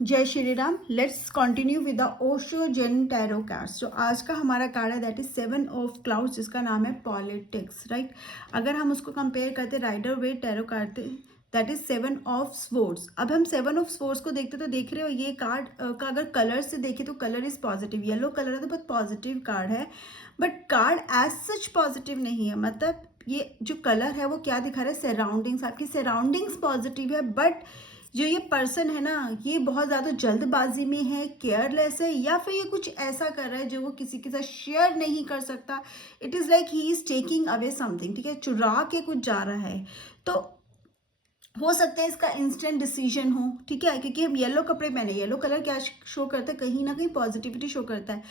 जय Shri Ram. Let's continue with the Osho zen tarot cards. जो आज का हमारा कार्ड है दैट इज 7 ऑफ क्लाउड्स, जिसका नाम है पॉलिटिक्स, राइट। अगर हम उसको कंपेयर करते राइडर वेट टैरो करते दैट इज 7 ऑफ स्वॉर्ड्स। अब हम 7 ऑफ स्वॉर्ड्स को देखते तो देख रहे हो ये कार्ड का अगर कलर से देखें तो colour is positive, yellow colour है तो बहुत पॉजिटिव कार्ड है, but card as such positive नहीं है। मतलब ये जो कलर है वो क्या दिखा रहा है, सराउंडिंग्स, आपकी सराउंडिंग्स पॉजिटिव है, बट जो ये पर्सन है ना ये बहुत ज़्यादा जल्दबाजी में है, केयरलेस है, या फिर ये कुछ ऐसा कर रहा है जो वो किसी के साथ शेयर नहीं कर सकता। It is like he is taking away something, ठीक है, चुरा के कुछ जा रहा है। तो हो सकता है इसका इंस्टेंट डिसीजन हो, ठीक है, क्योंकि हम येलो कपड़े पहने, येलो कलर क्या शो करता है, कहीं ना कहीं पॉजिटिविटी शो करता है,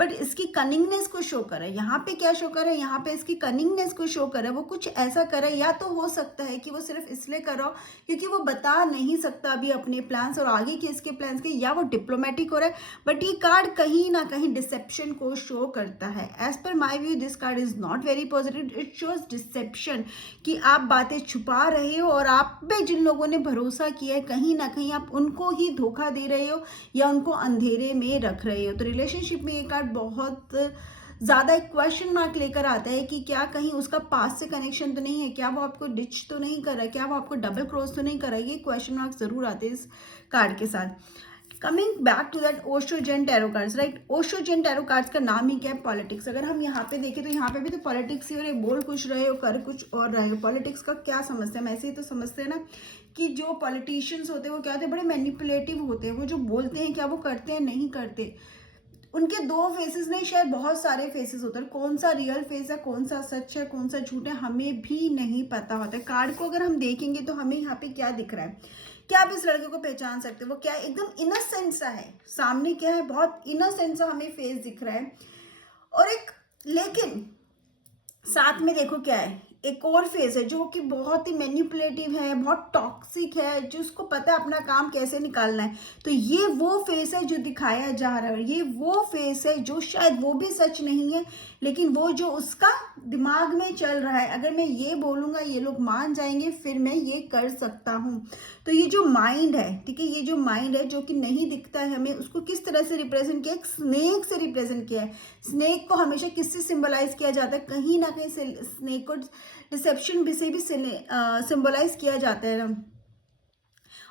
बट इसकी कनिंगनेस को शो कर रहा है। यहाँ पे क्या शो कर रहा है, यहाँ पे इसकी कनिंगनेस को शो कर रहा है। वो कुछ ऐसा कर रहा है, या तो हो सकता है कि वो सिर्फ इसलिए कर रहा हो क्योंकि वो बता नहीं सकता अभी अपने प्लान्स और आगे के इसके प्लान्स के, या वो डिप्लोमेटिक हो रहा है। बट ये कार्ड कहीं ना कहीं डिसेप्शन को शो करता है। As per my view this card is not very positive, it shows deception, कि आप बातें छुपा रहे हो और आप पे जिन लोगों ने भरोसा किया है कहीं ना कहीं आप उनको ही धोखा दे रहे हो या उनको अंधेरे में रख रहे हो। तो रिलेशनशिप में ये कार्ड बहुत ज़्यादा एक क्वेश्चन मार्क लेकर आता है कि क्या कहीं उसका पास से कनेक्शन तो नहीं है, क्या वो आपको डिच तो नहीं कर रहा है, क्या वो आपको डबल क्रॉस तो नहीं कर रहा है। ये क्वेश्चन मार्क जरूर आते हैं इस कार्ड के साथ। Coming back to that Osho zen tarot cards, right. Osho zen tarot cards का नाम ही क्या है, पॉलिटिक्स। अगर हम यहाँ पे देखें तो यहाँ पे भी तो पॉलिटिक्स ही हो रहे, बोल कुछ रहे हो कर कुछ और रहे हो। पॉलिटिक्स का क्या समझते हैं, हम ऐसे ही तो समझते हैं ना कि जो पॉलिटिशियंस होते हैं वो क्या होते हैं, बड़े मैनिपुलेटिव होते हैं। वो जो बोलते हैं क्या वो करते हैं, नहीं करते। उनके दो फेसेस नहीं, शायद बहुत सारे फेसेस होते हैं। कौन सा रियल फेस है, कौन सा सच है, कौन सा झूठ है, हमें भी नहीं पता होता है। कार्ड को अगर हम देखेंगे तो हमें यहाँ पे क्या दिख रहा है, क्या आप इस लड़के को पहचान सकते हो, वो क्या एकदम इनोसेंट सा है, सामने क्या है, बहुत इनोसेंट सा हमें फेस दिख रहा है। और एक, लेकिन साथ में देखो क्या है, एक और फेस है जो कि बहुत ही मैनिपुलेटिव है, बहुत टॉक्सिक है, जिसको पता है अपना काम कैसे निकालना है। तो ये वो फेस है जो दिखाया जा रहा है, ये वो फेस है जो शायद वो भी सच नहीं है, लेकिन वो जो उसका दिमाग में चल रहा है, अगर मैं ये बोलूँगा ये लोग मान जाएंगे, फिर मैं ये कर सकता हूँ। तो ये जो माइंड है, ठीक है, ये जो माइंड है जो कि नहीं दिखता है हमें, उसको किस तरह से रिप्रेजेंट किया, एक स्नेक से रिप्रेजेंट किया है। स्नेक को हमेशा किससे सिंबलाइज किया जाता है, कहीं ना कहीं स्नेक को डिसेप्शन भी से भी सिंबलाइज किया जाता है ना।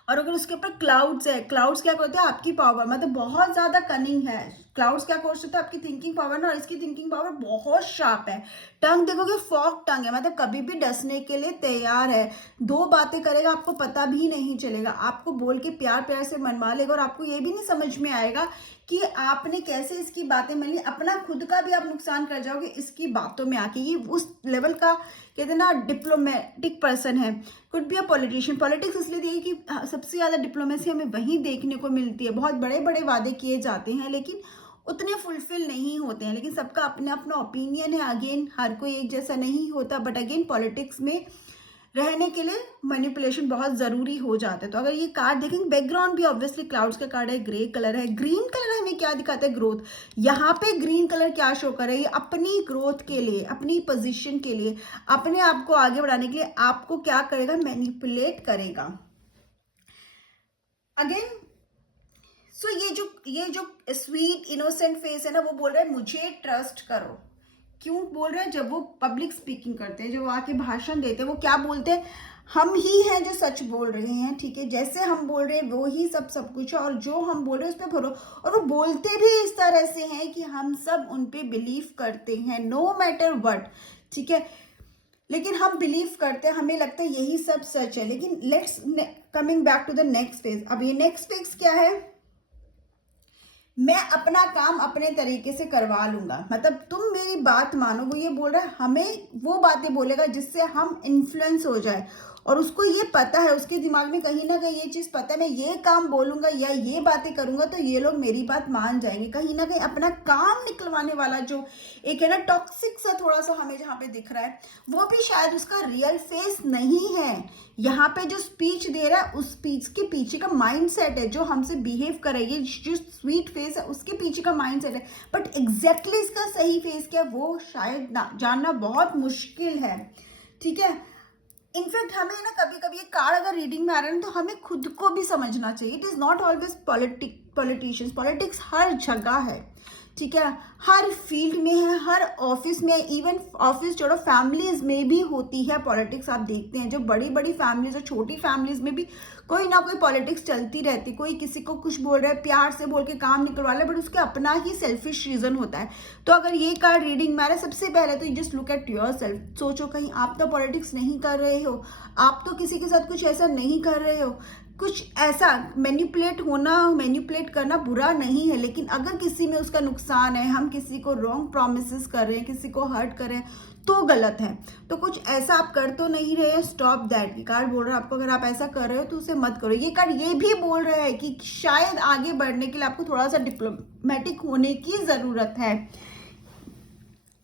और अगर उसके ऊपर क्लाउड्स है, क्लाउड्स क्या करते हैं, आपकी पावर, मतलब बहुत ज्यादा कनिंग है। क्लाउड्स क्या करते हैं, आपकी थिंकिंग पावर ना, और इसकी थिंकिंग पावर बहुत शार्प है। टंग देखोगे फॉक टंग है, मतलब कभी भी डसने के लिए तैयार है। दो बातें करेगा आपको पता भी नहीं चलेगा, आपको बोल के प्यार प्यार से मनवा लेगा, और आपको ये भी नहीं समझ में आएगा कि आपने कैसे इसकी बातें मान ली, अपना खुद का भी आप नुकसान कर जाओगे इसकी बातों में आके। ये उस लेवल का कहते हैं ना डिप्लोमेटिक पर्सन है। Could be a politician. Politics इसलिए दी कि सबसे ज़्यादा डिप्लोमेसी हमें वहीं देखने को मिलती है। बहुत बड़े बड़े वादे किए जाते हैं लेकिन उतने फुलफिल नहीं होते हैं, लेकिन सबका अपना अपना ओपिनियन है। अगेन हर कोई एक जैसा नहीं होता, बट अगेन पॉलिटिक्स में रहने के लिए मैनिपुलेशन बहुत जरूरी हो जाता है। तो अगर ये कार्ड देखेंगे, बैकग्राउंड भी ऑब्वियसली क्लाउड्स का कार्ड है, ग्रे कलर है। ग्रीन कलर हमें क्या दिखाता है, ग्रोथ। यहाँ पे ग्रीन कलर क्या शो कर रहा है, ये अपनी ग्रोथ के लिए, अपनी पोजीशन के लिए, अपने आप को आगे बढ़ाने के लिए आपको क्या करेगा, मैनिपुलेट करेगा। अगेन सो ये जो स्वीट इनोसेंट फेस है ना, वो बोल रहा है मुझे ट्रस्ट करो। क्यों बोल रहे हैं, जब वो पब्लिक स्पीकिंग करते हैं, जब वो आके भाषण देते हैं, वो क्या बोलते हैं, हम ही हैं जो सच बोल रहे हैं, ठीक है, जैसे हम बोल रहे हैं वो ही सब कुछ है, और जो हम बोल रहे हैं उस पर भरोसा। और वो बोलते भी इस तरह से हैं कि हम सब उन पे बिलीव करते हैं, नो मैटर व्हाट, ठीक है, लेकिन हम बिलीव करते हैं, हमें लगता है यही सब सच है। लेकिन let's coming back to the next phase. अब ये नेक्स्ट फेज क्या है, मैं अपना काम अपने तरीके से करवा लूंगा, मतलब तुम मेरी बात मानो। वो ये बोल रहा है हमें वो बातें बोलेगा जिससे हम इन्फ्लुएंस हो जाए, और उसको ये पता है, उसके दिमाग में कहीं ना कहीं ये चीज पता है, मैं ये काम बोलूंगा या ये बातें करूंगा तो ये लोग मेरी बात मान जाएंगे। कहीं ना कहीं अपना काम निकलवाने वाला जो एक है ना टॉक्सिक सा थोड़ा सा हमें जहाँ पे दिख रहा है, वो भी शायद उसका रियल फेस नहीं है। यहाँ पे जो स्पीच दे रहा है उस स्पीच के पीछे का माइंडसेट है, जो हमसे बिहेव कर रही है, जो स्वीट फेस है उसके पीछे का माइंडसेट है। बट एग्जैक्टली इसका सही फेस क्या है वो शायद जानना बहुत मुश्किल है, ठीक है। इनफैक्ट हमें ना कभी कभी ये कार्ड अगर रीडिंग में आ रहा है ना, तो हमें खुद को भी समझना चाहिए। It is not always politicians, politics हर जगह है, ठीक है, हर फील्ड में है, हर ऑफिस में, इवन ऑफिस छोड़ो फैमिलीज में भी होती है पॉलिटिक्स। आप देखते हैं जो बड़ी बड़ी फैमिलीज और छोटी फैमिलीज में भी कोई ना कोई पॉलिटिक्स चलती रहती। कोई किसी को कुछ बोल रहा है, प्यार से बोल के काम निकलवा रहा है, बट उसके अपना ही सेल्फिश रीजन होता है। तो अगर ये कार्ड रीडिंग में आ रहा है, सबसे पहले तो just look at your self. सोचो कहीं आप तो पॉलिटिक्स नहीं कर रहे हो, आप तो किसी के साथ कुछ ऐसा नहीं कर रहे हो। कुछ ऐसा मैनिपुलेट करना बुरा नहीं है, लेकिन अगर किसी में उसका नुकसान है, हम किसी को रॉन्ग प्रोमिसेस कर रहे हैं, किसी को हर्ट कर रहे हैं, तो गलत है। तो कुछ ऐसा आप कर तो नहीं रहे हैं, स्टॉप दैट। ये कार्ड बोल रहा है आपको अगर आप ऐसा कर रहे हो तो उसे मत करो। ये कार्ड ये भी बोल रहा है कि शायद आगे बढ़ने के लिए आपको थोड़ा सा डिप्लोमेटिक होने की जरूरत है।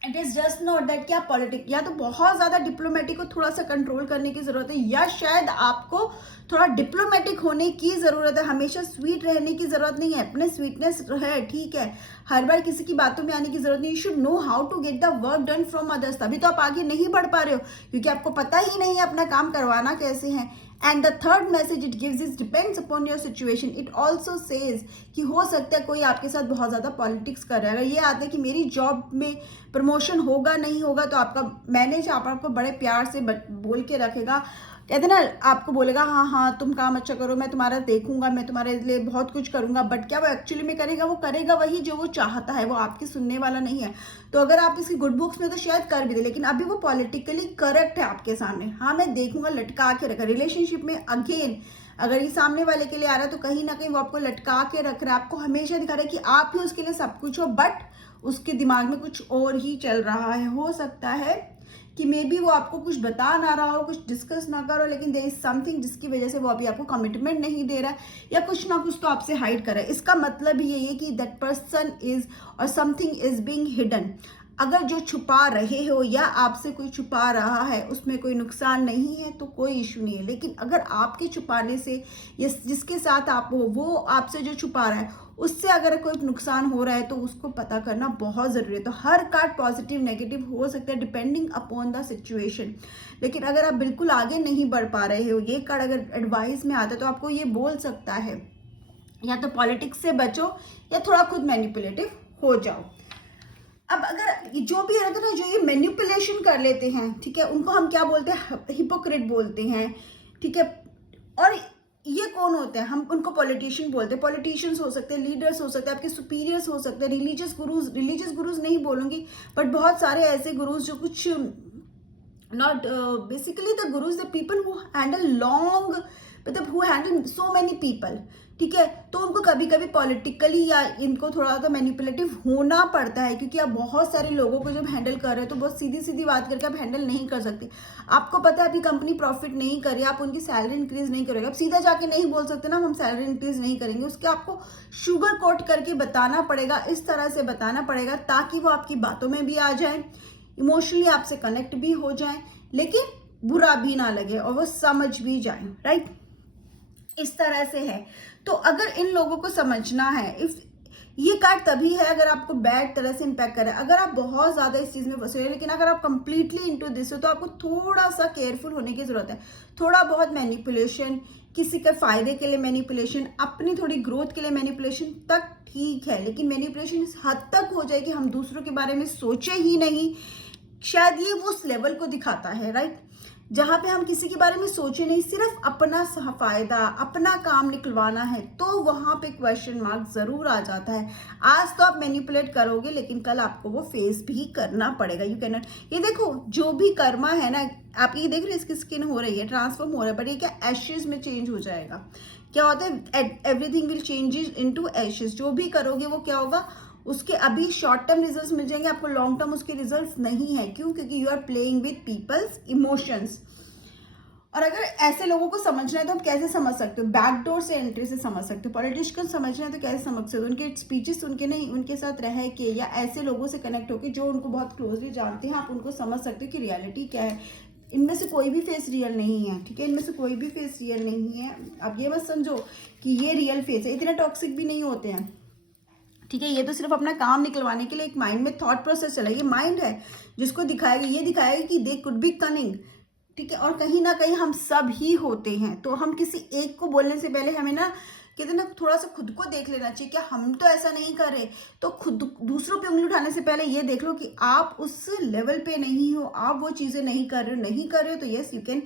It is just not that कि आप पॉलिटिक या तो बहुत ज्यादा डिप्लोमेटिक को थोड़ा सा कंट्रोल करने की जरूरत है, या शायद आपको थोड़ा डिप्लोमेटिक होने की जरूरत है। हमेशा स्वीट रहने की जरूरत नहीं है, अपने स्वीटनेस है, ठीक है, हर बार किसी की बातों में आने की जरूरत नहीं। You should know how to get the work done from others. तभी तो आप आगे नहीं बढ़ पा रहे हो, क्योंकि आपको पता ही नहीं है अपना काम करवाना कैसे है। And the third message it gives is depends upon your situation. It also says कि हो सकता है कोई आपके साथ बहुत ज्यादा पॉलिटिक्स कर रहा है। अगर ये आता है कि मेरी जॉब में प्रमोशन होगा नहीं होगा, तो आपका मैनेजर आपको बड़े प्यार से बोल के रखेगा, कहते ना, आपको बोलेगा हाँ हाँ तुम काम अच्छा करो, मैं तुम्हारा देखूंगा, मैं तुम्हारे लिए बहुत कुछ करूंगा। बट क्या वो एक्चुअली में करेगा? वो करेगा वही जो वो चाहता है, वो आपकी सुनने वाला नहीं है। तो अगर आप इसकी गुड बुक्स में तो शायद कर भी दे, लेकिन अभी वो पॉलिटिकली करेक्ट है आपके सामने। हाँ मैं देखूंगा, लटका के रखा। रिलेशनशिप में अगेन अगर ये सामने वाले के लिए आ रहा है, तो कहीं ना कहीं वो आपको लटका के रख रहा है, आपको हमेशा दिखा रहा है कि आप ही उसके लिए सब कुछ हो, बट उसके दिमाग में कुछ और ही चल रहा है। हो सकता है कि मे बी वो आपको कुछ बता ना रहा हो, कुछ डिस्कस ना करो, लेकिन देयर इज समथिंग जिसकी वजह से वो अभी आपको कमिटमेंट नहीं दे रहा है, या कुछ ना कुछ तो आपसे हाइड कर रहा है। इसका मतलब यही है कि दैट पर्सन इज और समथिंग इज बीइंग हिडन। अगर जो छुपा रहे हो या आपसे कोई छुपा रहा है उसमें कोई नुकसान नहीं है तो कोई इशू नहीं है, लेकिन अगर आपके छुपाने से या जिसके साथ आप हो वो आपसे जो छुपा रहा है उससे अगर कोई नुकसान हो रहा है, तो उसको पता करना बहुत जरूरी है। तो हर कार्ड पॉजिटिव नेगेटिव हो सकता है डिपेंडिंग अपॉन द सिचुएशन। लेकिन अगर आप बिल्कुल आगे नहीं बढ़ पा रहे हो, ये कार्ड अगर एडवाइस में आता है तो आपको ये बोल सकता है या तो पॉलिटिक्स से बचो या थोड़ा खुद मैनिपुलेटिव हो जाओ। अब अगर जो भी रहता है ना, जो ये मैनिपुलेशन कर लेते हैं, ठीक है, उनको हम क्या बोलते हैं? हिपोक्रेट बोलते हैं, ठीक है। और ये कौन होते हैं? हम उनको पॉलिटिशियन बोलते हैं। पॉलिटिशियंस हो सकते हैं, लीडर्स हो सकते हैं, आपके सुपीरियर्स हो सकते हैं, रिलीजियस गुरुज नहीं बोलूंगी, बट बहुत सारे ऐसे गुरुज जो कुछ not basically the gurus, the people who handle long, मतलब who handle so many people, ठीक है। तो उनको कभी कभी पॉलिटिकली या इनको थोड़ा तो मैनिपुलेटिव होना पड़ता है, क्योंकि आप बहुत सारे लोगों को जब हैंडल कर रहे हो तो बहुत सीधी सीधी बात करके आप हैंडल नहीं कर सकते। आपको पता है अभी कंपनी प्रॉफिट नहीं कर रही, आप उनकी सैलरी इंक्रीज नहीं करोगे, आप सीधा जाके नहीं बोल सकते ना हम सैलरी इंक्रीज नहीं करेंगे। उसके आपको शुगर कोट करके बताना पड़ेगा, इस तरह से बताना पड़ेगा ताकि वो आपकी बातों में भी आ जाए, इमोशनली आपसे कनेक्ट भी हो जाए, लेकिन बुरा भी ना लगे और वो समझ भी जाए, राइट? इस तरह से है। तो अगर इन लोगों को समझना है, इफ ये कार्ड तभी है अगर आपको बैड तरह से इम्पैक्ट करे, अगर आप बहुत ज्यादा इस चीज में फंसे हो, लेकिन अगर आप कंप्लीटली इनटू दिस हो तो आपको थोड़ा सा केयरफुल होने की जरूरत है। थोड़ा बहुत मैनिपुलेशन, किसी के फायदे के लिए मैनिपुलेशन, अपनी थोड़ी ग्रोथ के लिए मैनिपुलेशन तक ठीक है, लेकिन मैनिपुलेशन इस हद तक हो जाए कि हम दूसरों के बारे में सोचे ही नहीं, शायद ये वो उस लेवल को दिखाता है, राइट, जहां पे हम किसी के बारे में सोचे नहीं, सिर्फ अपना फायदा, अपना काम निकलवाना है, तो वहां पे क्वेश्चन मार्क जरूर आ जाता है। आज तो आप मैनिपुलेट करोगे, लेकिन कल आपको वो फेस भी करना पड़ेगा। यू कैन नॉट, ये देखो जो भी कर्मा है ना, आप ये देख रहे हैं इसकी स्किन हो रही है, ट्रांसफॉर्म हो रहा है, बट ये क्या एशेज में चेंज हो जाएगा। क्या होता है? Everything will changes into Ashes. जो भी करोगे वो क्या होगा, उसके अभी शॉर्ट टर्म रिजल्ट्स मिल जाएंगे, आपको लॉन्ग टर्म उसके रिजल्ट्स नहीं है। क्यों? क्योंकि you are playing with people's emotions. और अगर ऐसे लोगों को समझना है तो हम कैसे समझ सकते हो? बैकडोर से एंट्री से समझ सकते हो। पॉलिटिशियन समझना है तो कैसे समझ सकते हो? उनके स्पीचेस सुन के नहीं, उनके साथ रह के या ऐसे लोगों से कनेक्ट होकर जो उनको बहुत क्लोजली जानते हैं, आप उनको समझ सकते हो कि रियलिटी क्या है। इनमें से कोई भी फेस रियल नहीं है, ठीक है, इनमें से कोई भी फेस रियल नहीं है। अब ये मत समझो कि ये रियल फेस है, इतने टॉक्सिक भी नहीं होते हैं, ठीक है। ये तो सिर्फ अपना काम निकलवाने के लिए एक माइंड में थॉट प्रोसेस चला, ये माइंड है जिसको दिखाएगा, ये दिखाएगा कि दे कुड बी कनिंग, ठीक है, और कहीं ना कहीं हम सब ही होते हैं, तो हम किसी एक को बोलने से पहले हमें ना कहते हैं ना थोड़ा सा खुद को देख लेना चाहिए, क्या हम तो ऐसा नहीं कर रहे। तो खुद दूसरों पे उंगली उठाने से पहले ये देख लो कि आप उस लेवल पे नहीं हो, आप वो चीजें नहीं कर रहे हो, तो yes you can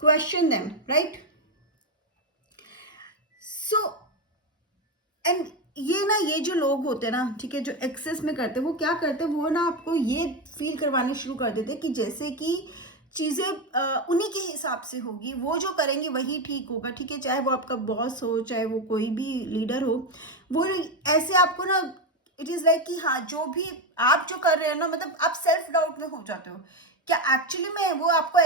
question them, right. So and ये जो लोग होते हैं ना, ठीक है, जो एक्सेस में करते हैं, वो क्या करते हैं, वो ना आपको ये फील करवाने शुरू कर देते हैं कि जैसे कि चीज़ें उन्हीं के हिसाब से होगी, वो जो करेंगे वही ठीक होगा, ठीक है, चाहे वो आपका बॉस हो, चाहे वो कोई भी लीडर हो, वो ऐसे आपको ना इट इज़ लाइक कि हाँ, जो भी आप जो कर रहे हो ना, मतलब आप सेल्फ डाउट में हो जाते हो, क्या एक्चुअली में वो आपको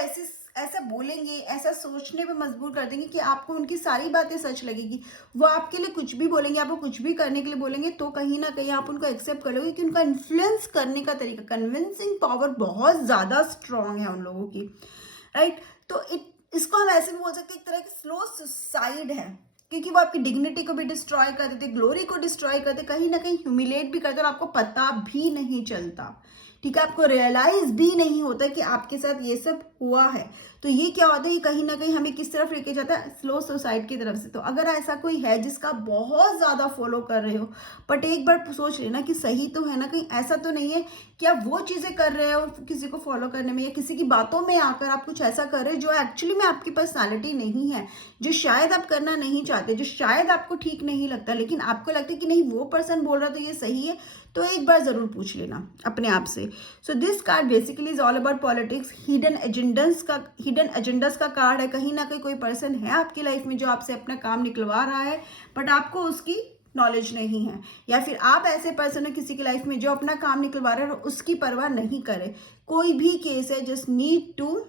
ऐसा बोलेंगे, ऐसा सोचने पे मजबूर कर देंगे कि आपको उनकी सारी बातें सच लगेगी, वो आपके लिए कुछ भी बोलेंगे, आपको कुछ भी करने के लिए बोलेंगे, तो कहीं ना कहीं आप उनको एक्सेप्ट कर लोगे कि उनका इन्फ्लुएंस करने का तरीका, कन्विंसिंग पावर बहुत ज़्यादा स्ट्रांग है उन लोगों की, राइट। तो इसको हम ऐसे भी बोल सकते हैं, एक तरह की स्लो सुसाइड है, क्योंकि वो आपकी डिग्निटी को भी डिस्ट्रॉय कर देते, ग्लोरी को डिस्ट्रॉय करते, कहीं ना कहीं ह्यूमिलेट भी करते और आपको पता भी नहीं चलता, ठीक है, आपको रियलाइज भी नहीं होता कि आपके साथ ये सब हुआ है। तो ये क्या होता है, ये कहीं ना कहीं हमें किस तरफ लेके जाता है, स्लो सुसाइड की तरफ से। तो अगर ऐसा कोई है जिसका बहुत ज्यादा फॉलो कर रहे हो, बट एक बार सोच लेना कि सही तो है ना, कहीं ऐसा तो नहीं है कि आप वो चीजें कर रहे हो किसी को फॉलो करने में, या किसी की बातों में आकर आप कुछ ऐसा कर रहे हो जो एक्चुअली में आपकी पर्सनैलिटी नहीं है, जो शायद आप करना नहीं चाहते, जो शायद आपको ठीक नहीं लगता, लेकिन आपको लगता है कि नहीं वो पर्सन बोल रहा तो ये सही है। तो एक बार जरूर पूछ लेना अपने आप से। So this card basically is all about politics, hidden agendas का कार्ड है। कहीं ना कहीं कोई पर्सन है आपकी लाइफ में जो आपसे अपना काम निकलवा रहा है, बट आपको उसकी नॉलेज नहीं है, या फिर आप ऐसे पर्सन हो किसी की लाइफ में जो अपना काम निकलवा रहे हैं और उसकी परवाह नहीं करे। कोई भी केस है, just need to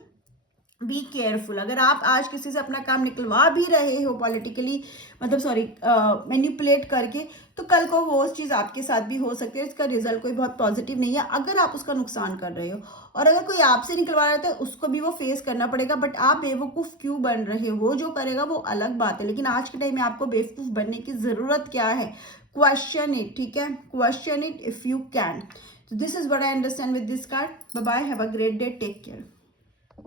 be careful. अगर आप आज किसी से अपना काम निकलवा भी रहे हो पॉलिटिकली, मतलब सॉरी मैनिपुलेट करके, तो कल को वो चीज़ आपके साथ भी हो सकती है, इसका रिजल्ट कोई बहुत पॉजिटिव नहीं है अगर आप उसका नुकसान कर रहे हो। और अगर कोई आपसे निकलवा रहा है तो उसको भी वो फेस करना पड़ेगा, बट आप बेवकूफ़ क्यों बन रहे हो, वो जो करेगा वो अलग बात है, लेकिन आज के टाइम में आपको बेवकूफ़ बनने की ज़रूरत क्या है, क्वेश्चन इट, ठीक है, question it if you can. So this is what I understand with this card. Bye bye, have a great day, take care.